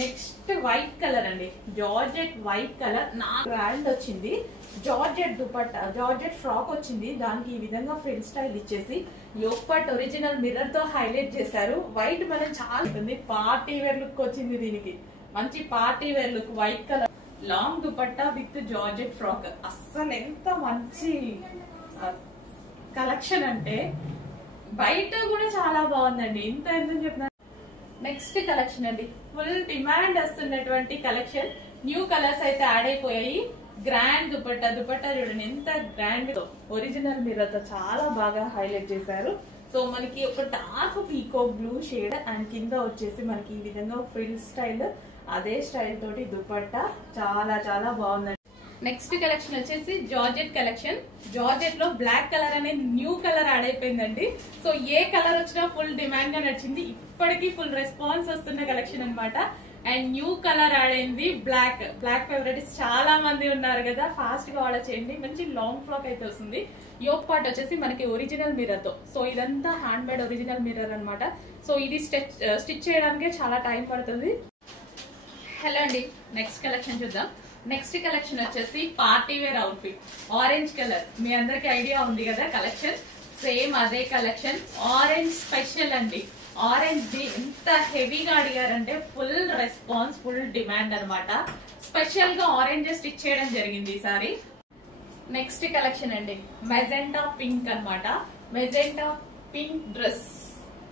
Next white colour అండి, georgette white colour నా brand వచ్చింది. జార్జెట్ దుపట్టా, జార్జెట్ ఫ్రాక్ వచ్చింది. దానికి ఈ విధంగా ఫ్రిల్ స్టైల్ ఇచ్చేసి యోక్ పార్ట్ ఒరిజినల్ మిర్రర్ తో హైలైట్ చేశారు. వైట్ మనం చాలా ఉంటుంది, పార్టీ వేర్ లుక్ వచ్చింది. దీనికి మంచి party wear look, white colour long dupatta with georgette frock. అస్సలు ఎంత మంచి కలెక్షన్ అంటే బయట కూడా చాలా బాగుందండి. ఇంత ఎందుకు చెప్పిన. నెక్స్ట్ కలెక్షన్ అండి, ఫుల్ డిమాండ్ వస్తున్నటువంటి కలెక్షన్. న్యూ కలర్స్ అయితే యాడ్ అయిపోయాయి. గ్రాండ్ దుపట్టా, దుపట్టా చూడండి ఎంత గ్రాండ్, ఒరిజినల్ మిర్రర్ తో చాలా బాగా హైలైట్ చేశారు. సో మనకి ఒక డార్క్ పీకో బ్లూ షేడ్ అండ్ కింద వచ్చేసి మనకి ఈ విధంగా ఫ్రిల్ స్టైల్, అదే స్టైల్ తోటి దుపట్టా చాలా చాలా బాగుందండి. నెక్స్ట్ కలెక్షన్ వచ్చేసి జార్జెట్ కలెక్షన్. జార్జెట్ లో బ్లాక్ కలర్ అనేది న్యూ కలర్ యాడ్ అయిపోయిందండి. సో ఏ కలర్ వచ్చినా ఫుల్ డిమాండ్ గా నచ్చింది. ఇప్పటికీ ఫుల్ రెస్పాన్స్ వస్తున్న కలెక్షన్ అన్నమాట. అండ్ న్యూ కలర్ యాడ్ అయింది బ్లాక్. బ్లాక్ ఫేవరెట్స్ చాలా మంది ఉన్నారు కదా, ఫాస్ట్ గా ఆర్డర్ చేయండి. మంచి లాంగ్ ఫ్రాక్ అయితే వస్తుంది. యోక్ పార్ట్ వచ్చేసి మనకి ఒరిజినల్ మిర్రర్ తో. సో ఇదంతా హ్యాండ్ మేడ్ ఒరిజినల్ మిర్రర్ అన్నమాట. సో ఇది స్టిచ్ చేయడానికే చాలా టైం పడుతుంది. హలో అండి, నెక్స్ట్ కలెక్షన్ చూద్దాం. నెక్స్ట్ కలెక్షన్ వచ్చేసి party wear outfit, orange colour. మీ అందరికి ఐడియా ఉంది కదా కలెక్షన్, సేమ్ అదే కలెక్షన్. ఆరెంజ్ స్పెషల్ అండి. ఆరెంజ్ ది ఎంత హెవీగా అడిగారంటే ఫుల్ రెస్పాన్స్, ఫుల్ డిమాండ్ అనమాట. స్పెషల్ గా ఆరెంజ్ స్టిచ్ చేయడం జరిగింది ఈసారి. నెక్స్ట్ కలెక్షన్ అండి, మెజెంటా పింక్ అన్నమాట. Magenta pink dress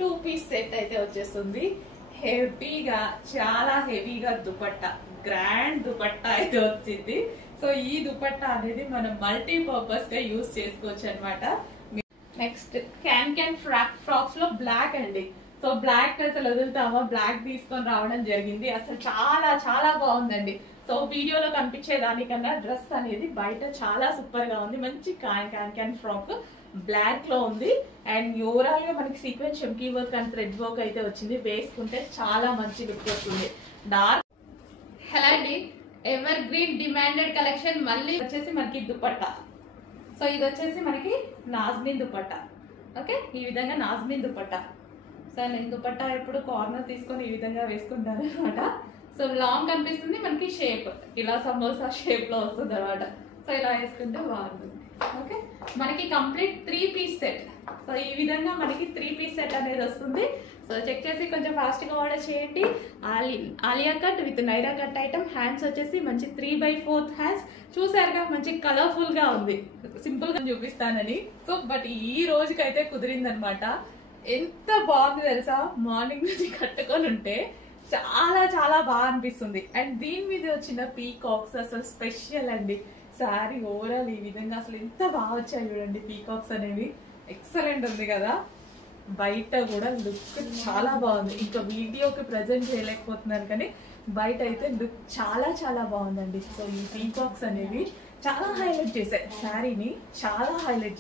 2 piece set అయితే వచ్చేస్తుంది. హెవీగా, చాలా హెవీగా దుపట్టా, గ్రాండ్ దుపట్టా అయితే వచ్చింది. సో ఈ దుపట్టా అనేది మనం మల్టీ పర్పస్ గా యూజ్ చేసుకోవచ్చు అనమాట. నెక్స్ట్ క్యాన్ ఫ్రాక్స్ లో బ్లాక్ అండి. సో బ్లాక్ అసలు వదులుతామా, బ్లాక్ తీసుకొని రావడం జరిగింది. అసలు చాలా చాలా బాగుందండి. సో వీడియోలో కనిపించే దానికన్నా డ్రెస్ అనేది బయట చాలా సూపర్ గా ఉంది. మంచి క్యాన్ ఫ్రాక్ బ్లాక్ లో ఉంది. అండ్ ఓవరాల్ గా మనకి సీక్వెన్స్ చమ్కీ వర్క్ అండ్ థ్రెడ్ వర్క్ అయితే వచ్చింది. వేసుకుంటే చాలా మంచి లుక్ వస్తుంది. డార్క్. హలో అండి, ఎవర్ గ్రీన్ డిమాండెడ్ కలెక్షన్. మళ్ళీ వచ్చేసి మనకి దుపట్టా. సో ఇది వచ్చేసి మనకి నాజ్మిన్ దుపట్టా. ఓకే, ఈ విధంగా నాజ్మిన్ దుపట్టా. సో నేను దుపట్టా ఎప్పుడు కార్నర్ తీసుకొని ఈ విధంగా వేసుకుంటాను అనమాట. సో లాంగ్ కనిపిస్తుంది, మనకి షేప్ ఇలా సమోసా షేప్ లో వస్తుంది అనమాట. సో ఇలా వేసుకుంటే బాగుంటుంది. ఓకే, మనకి కంప్లీట్ 3 పీస్ సెట్. సో ఈ విధంగా మనకి 3 పీస్ సెట్ అనేది వస్తుంది. సో చెక్ చేసి కొంచెం ఫాస్ట్ గా ఆర్డర్ చేయండి. Alia cut with Naira cut item. Hands వచ్చేసి మంచి 3/4 హ్యాండ్స్. చూసారుగా మంచి కలర్ఫుల్ గా ఉంది. సింపుల్ గా చూపిస్తానని. సో బట్ ఈ రోజుకైతే కుదిరిందనమాట. ఎంత బాగుంది తెలుసా, మార్నింగ్ నుంచి కట్టుకొని ఉంటే చాలా చాలా బాగా అనిపిస్తుంది. అండ్ దీని మీద వచ్చిన పీకాక్స్ అసలు స్పెషల్ అండి. సారీ ఓవరాల్ ఈ విధంగా అసలు ఎంత బాగా వచ్చాయి చూడండి. పీకాక్స్ అనేవి ఎక్సలెంట్ ఉంది కదా. బయట కూడా లుక్ చాలా బాగుంది. ఇంకా వీడియోకి ప్రజెంట్ చేయలేకపోతున్నాను కానీ బయట అయితే లుక్ చాలా చాలా బాగుందండి. సో ఈ పీకాక్స్ అనేవి చాలా హైలైట్ చేశాయి, శారీని చాలా హైలైట్ చేశాయి.